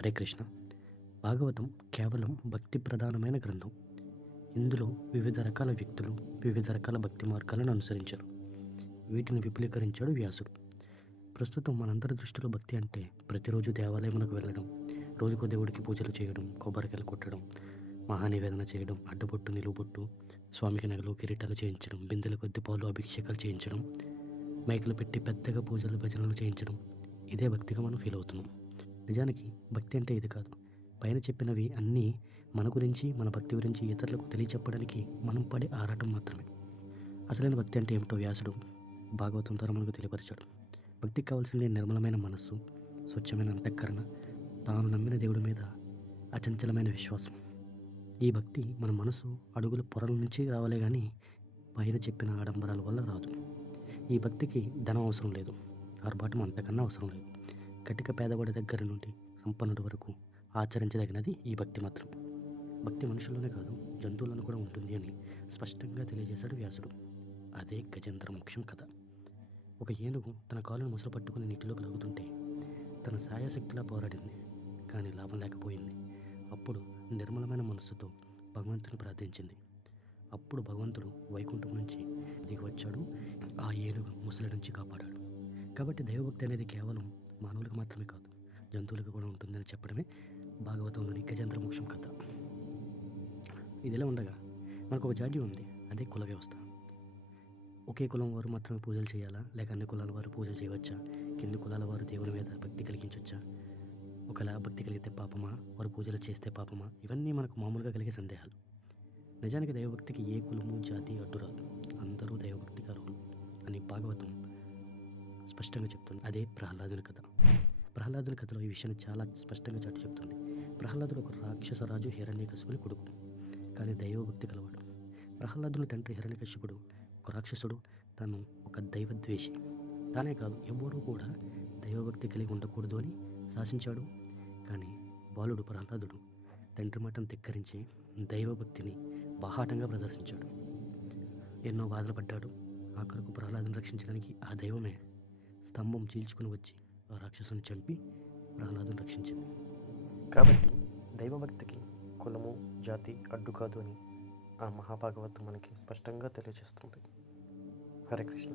హరే కృష్ణ. భాగవతం కేవలం భక్తి ప్రధానమైన గ్రంథం. ఇందులో వివిధ రకాల వ్యక్తులు వివిధ రకాల భక్తి మార్గాలను అనుసరించారు. వీటిని విపులీకరించాడు వ్యాసుడు. ప్రస్తుతం మనందరి దృష్టిలో భక్తి అంటే ప్రతిరోజు దేవాలయమునకు వెళ్ళడం, రోజుకో దేవుడికి పూజలు చేయడం, కొబ్బరికాయలు కొట్టడం, మహానివేదన చేయడం, అడ్డబొట్టు నిలువుబొట్టు, స్వామికి నగలు కిరీటాలు చేయించడం, బిందెల కొద్ది పాలు అభిషేకాలు చేయించడం, మైకులు పెట్టి పెద్దగా పూజలు భజనలు చేయించడం, ఇదే భక్తిగా మనం ఫీల్ అవుతున్నాం. నిజానికి భక్తి అంటే ఇది కాదు. పైన చెప్పినవి అన్నీ మన గురించి, మన భక్తి గురించి ఇతరులకు తెలియచెప్పడానికి మనం పడే ఆరాటం మాత్రమే. అసలైన భక్తి అంటే ఏమిటో వ్యాసుడు భాగవతం ద్వారా మనకు తెలియపరిచాడు. భక్తికి కావాల్సింది నిర్మలమైన మనస్సు, స్వచ్ఛమైన అంతఃకరణ, తాను నమ్మిన దేవుడి మీద అచంచలమైన విశ్వాసం. ఈ భక్తి మన మనసు అడుగుల పొరల నుంచి రావాలే కానీ పైన చెప్పిన ఆడంబరాల వల్ల రాదు. ఈ భక్తికి ధనం అవసరం లేదు, ఆర్భాటం అంతకన్నా అవసరం లేదు. కటిక పేదవాడి దగ్గర నుండి సంపన్నుడి వరకు ఆచరించదగినది ఈ భక్తి మాత్రం. భక్తి మనుషుల్లోనే కాదు, జంతువులను కూడా ఉంటుంది అని స్పష్టంగా తెలియజేశాడు వ్యాసుడు. అదే గజేంద్ర మోక్షం కథ. ఒక ఏనుగు తన కాలును ముసలు పట్టుకుని నీటిలోకి లాగుతుంటే తన సాయశక్తిలా పోరాడింది, కానీ లాభం లేకపోయింది. అప్పుడు నిర్మలమైన మనస్సుతో భగవంతుని ప్రార్థించింది. అప్పుడు భగవంతుడు వైకుంఠం నుంచి దిగి వచ్చాడు, ఆ ఏనుగు ముసలి నుంచి కాపాడాడు. కాబట్టి దైవభక్తి అనేది కేవలం మానవులకు మాత్రమే కాదు, జంతువులకు కూడా ఉంటుందని చెప్పడమే భాగవతంలోని గజేంద్ర మోక్షం కథ. ఇదిలా ఉండగా మనకు ఒక జాడ్యం ఉంది, అదే కుల వ్యవస్థ. ఒకే కులం వారు మాత్రమే పూజలు చేయాలా, లేక అన్ని కులాల వారు పూజలు చేయవచ్చా, కింది కులాల వారు దేవుని మీద భక్తి కలిగించవచ్చా, ఒకలా భక్తి కలిగితే పాపమా, వారు పూజలు చేస్తే పాపమా, ఇవన్నీ మనకు మామూలుగా కలిగే సందేహాలు. నిజానికి దైవభక్తికి ఏ కులము జాతి అడ్డురాదు, అందరూ దైవభక్తికి అర్హులు అని భాగవతం స్పష్టంగా చెప్తుంది. అదే ప్రహ్లాదుని కథ. ప్రహ్లాదుని కథలో ఈ విషయాన్ని చాలా స్పష్టంగా చాటి చెప్తుంది. ప్రహ్లాదుడు ఒక రాక్షసరాజు హిరణ్యకశిపుని కొడుకు, కానీ దైవభక్తి కలవాడు. ప్రహ్లాదుని తండ్రి హిరణ్యకశిపుడు ఒక రాక్షసుడు, తను ఒక దైవద్వేషి. తానే కాదు, ఎవ్వరూ కూడా దైవభక్తి కలిగి ఉండకూడదు అని శాసించాడు. కానీ బాలుడు ప్రహ్లాదుడు తండ్రి మాటను ధిక్కరించి దైవభక్తిని బాహాటంగా ప్రదర్శించాడు. ఎన్నో బాధలు పడ్డాడు. ఆఖరకు ప్రహ్లాదుని రక్షించడానికి ఆ దైవమే స్తంభం చీల్చుకుని వచ్చి ఆ రాక్షసుని చంపి ప్రహ్లాదుని రక్షించింది. కాబట్టి దైవభక్తికి కులము జాతి అడ్డు కాదు అని ఆ మహాభాగవతం మనకి స్పష్టంగా తెలియజేస్తుంది. హరే కృష్ణ.